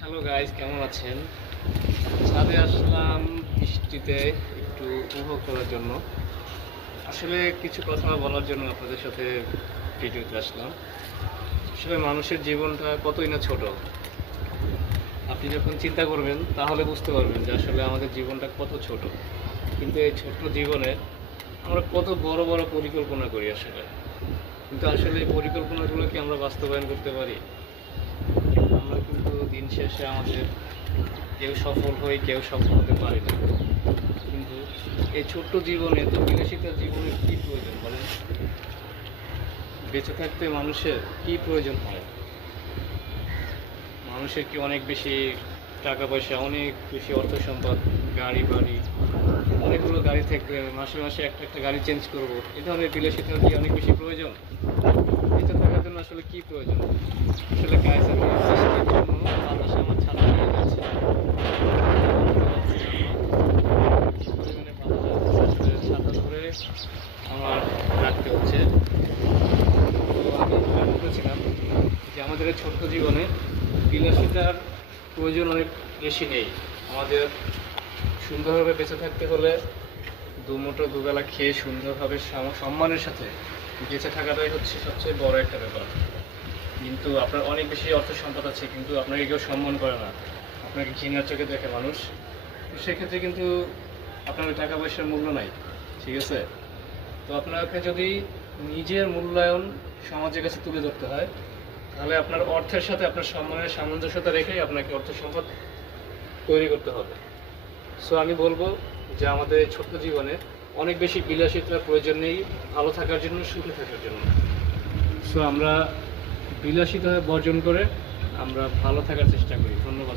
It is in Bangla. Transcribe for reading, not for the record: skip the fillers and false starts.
হ্যালো গাইস, কেমন আছেন? ছাদে আসলাম বৃষ্টিতে একটু উপভোগ করার জন্য। আসলে কিছু কথা বলার জন্য আপনাদের সাথে ভিডিওতে আসলাম। আসলে মানুষের জীবনটা কতই না ছোট। আপনি যখন চিন্তা করবেন তাহলে বুঝতে পারবেন যে আসলে আমাদের জীবনটা কত ছোট। কিন্তু এই ছোট্ট জীবনে আমরা কত বড় বড় পরিকল্পনা করি আসলে। কিন্তু আসলে এই পরিকল্পনাগুলো কি আমরা বাস্তবায়ন করতে পারি? আমরা কিন্তু দিন শেষে আমাদের কেউ সফল হই, কেউ সফল হতে পারি না। কিন্তু এই ছোট্ট জীবনে এত বিলাসিতার জীবনের কী প্রয়োজন বলেন? বেঁচে থাকতে মানুষের কী প্রয়োজন হয়? মানুষের কি অনেক বেশি টাকা পয়সা, অনেক বেশি অর্থ সম্পদ, গাড়ি বাড়ি, অনেকগুলো গাড়ি থাকলে মাসে মাসে একটা একটা গাড়ি চেঞ্জ করবো, এ ধরনের বিলাসিতার কি অনেক বেশি প্রয়োজন? বেঁচে থাকার জন্য আসলে কী প্রয়োজন? আসলে গাইস, আমি বৃষ্টির জন্য বাতাসে আমার ছাতা নিয়ে যাচ্ছে। পরিমাণে বাতাস আসছে, আসলে ছাতা ধরে আমার রাখতে হচ্ছে। তো আমি যেটা বলতেছিলাম যে আমাদের এই ছোট্ট জীবনে বিলাসিতার প্রয়োজন অনেক বেশি নেই। আমাদের সুন্দরভাবে বেঁচে থাকতে হলে দুমুঠো দুবেলা খেয়ে সুন্দরভাবে সম্মানের সাথে বেঁচে থাকাটাই হচ্ছে সবচেয়ে বড় একটা ব্যাপার। কিন্তু আপনার অনেক বেশি অর্থ সম্পদ আছে, কিন্তু আপনাকে কেউ সম্মান করে না, আপনাকে ঘৃণার চোখে দেখে মানুষ। তো সেক্ষেত্রে কিন্তু আপনার ওই টাকা পয়সার মূল্য নাই। ঠিক আছে? তো আপনাকে যদি নিজের মূল্যায়ন সমাজের কাছে তুলে ধরতে হয়, তাহলে আপনার অর্থের সাথে আপনার সম্মানের সামঞ্জস্যতা রেখেই আপনাকে অর্থ সম্পদ তৈরি করতে হবে। সো আমি বলবো যে আমাদের এই ছোট্ট জীবনে অনেক বেশি বিলাসিতার প্রয়োজন নেই ভালো থাকার জন্য, সুখে থাকার জন্য। সো আমরা বিলাসিতা বর্জন করে আমরা ভালো থাকার চেষ্টা করি। ধন্যবাদ।